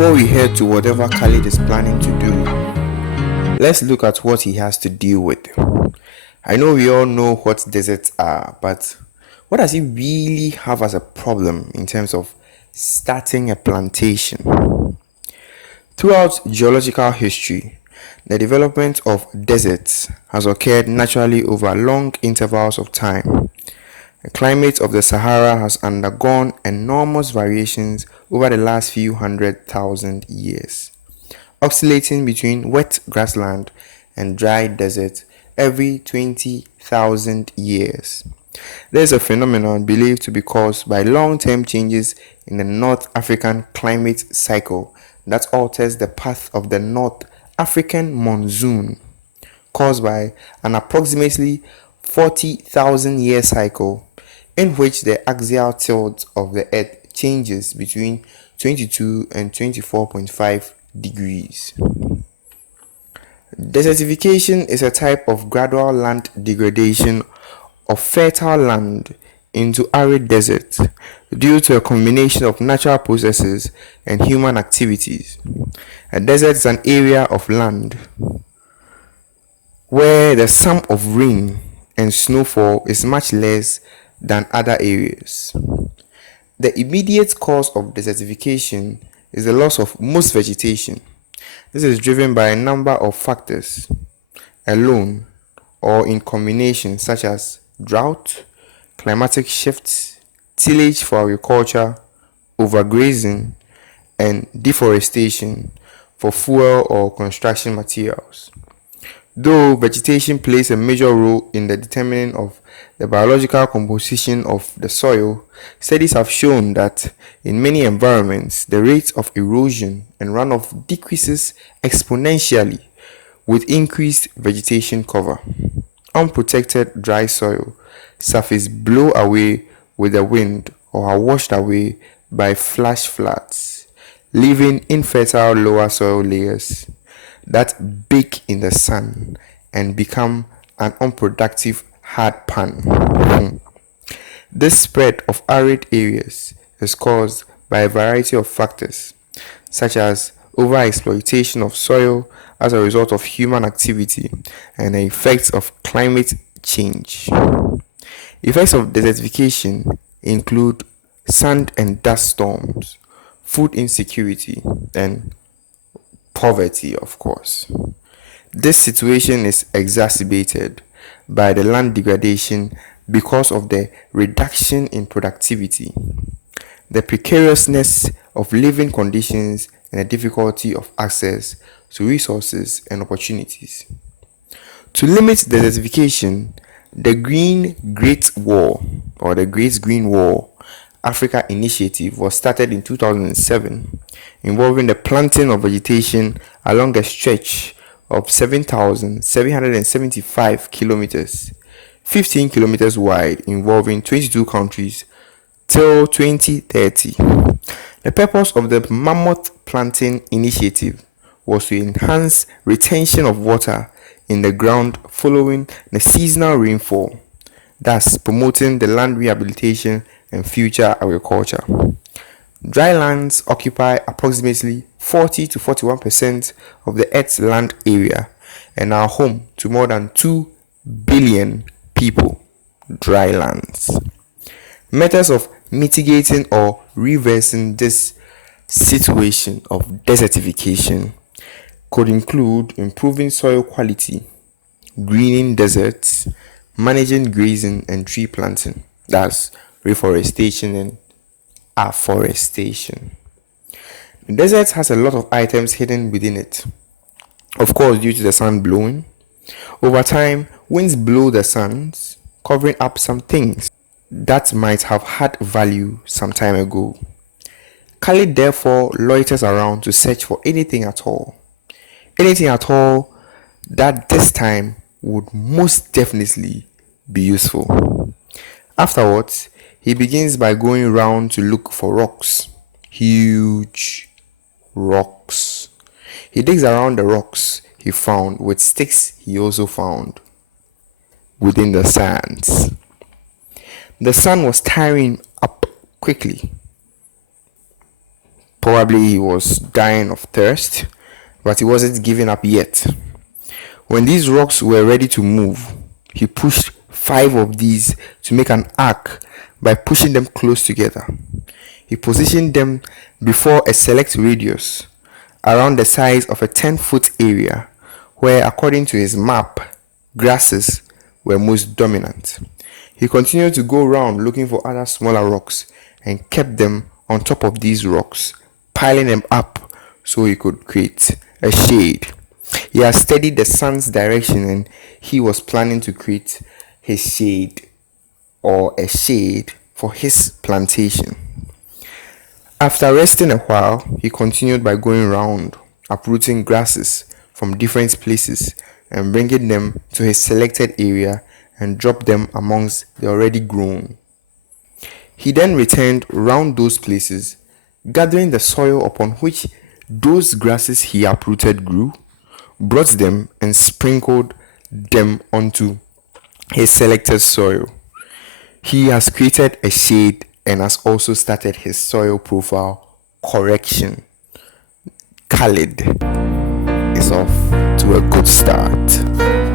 Before we head to whatever Khalid is planning to do, let's look at what he has to deal with. I know we all know what deserts are, but what does he really have as a problem in terms of starting a plantation? Throughout geological history, the development of deserts has occurred naturally over long intervals of time. The climate of the Sahara has undergone enormous variations over the last few 100,000 years, oscillating between wet grassland and dry desert every 20,000 years. There is a phenomenon believed to be caused by long-term changes in the North African climate cycle that alters the path of the North African monsoon, caused by an approximately 40,000 year cycle in which the axial tilt of the earth changes between 22 and 24.5 degrees. Desertification is a type of gradual land degradation of fertile land into arid desert due to a combination of natural processes and human activities. A desert is an area of land where the sum of rain and snowfall is much less than other areas. The immediate cause of desertification is the loss of most vegetation. This is driven by a number of factors alone or in combination, such as drought, climatic shifts, tillage for agriculture, overgrazing, and deforestation for fuel or construction materials. Though vegetation plays a major role in the determining of the biological composition of the soil, studies have shown that in many environments, the rate of erosion and runoff decreases exponentially with increased vegetation cover. Unprotected dry soil surface blow away with the wind or are washed away by flash floods, leaving infertile lower soil layers that bake in the sun and become an unproductive hard pan. This spread of arid areas is caused by a variety of factors, such as overexploitation of soil as a result of human activity and the effects of climate change. Effects of desertification include sand and dust storms, food insecurity, and poverty, of course. This situation is exacerbated by the land degradation because of the reduction in productivity, the precariousness of living conditions, and the difficulty of access to resources and opportunities. To limit desertification, the Green Great Wall or the Great Green Wall Africa Initiative was started in 2007, involving the planting of vegetation along a stretch of 7,775 kilometers, 15 kilometers wide, involving 22 countries till 2030. The purpose of the Mammoth Planting Initiative was to enhance retention of water in the ground following the seasonal rainfall, thus promoting the land rehabilitation and future agriculture. Dry lands occupy approximately 40 to 41% of the Earth's land area and are home to more than 2 billion people. Dry lands. Methods of mitigating or reversing this situation of desertification could include improving soil quality, greening deserts, managing grazing and tree planting, that's reforestation and afforestation. The desert has a lot of items hidden within it. Of course, due to the sun blowing. Over time, winds blow the sands, covering up some things that might have had value some time ago. Khalid therefore loiters around to search for anything at all. Anything at all that this time would most definitely be useful. Afterwards, he begins by going around to look for rocks. Huge rocks. He digs around the rocks he found with sticks he also found within the sands. The sun was tiring up quickly. Probably he was dying of thirst, but he wasn't giving up yet. When these rocks were ready to move, he pushed 5 of these to make an arc by pushing them close together. He positioned them before a select radius around the size of a 10-foot area where, according to his map, grasses were most dominant. He continued to go around looking for other smaller rocks and kept them on top of these rocks, piling them up so he could create a shade. He had studied the sun's direction and he was planning to create his shade or a shade for his plantation. After resting a while, he continued by going around, uprooting grasses from different places and bringing them to his selected area and dropped them amongst the already grown. He then returned round those places, gathering the soil upon which those grasses he uprooted grew, brought them and sprinkled them onto his selected soil. He has created a shade and has also started his soil profile correction. Khalid is off to a good start.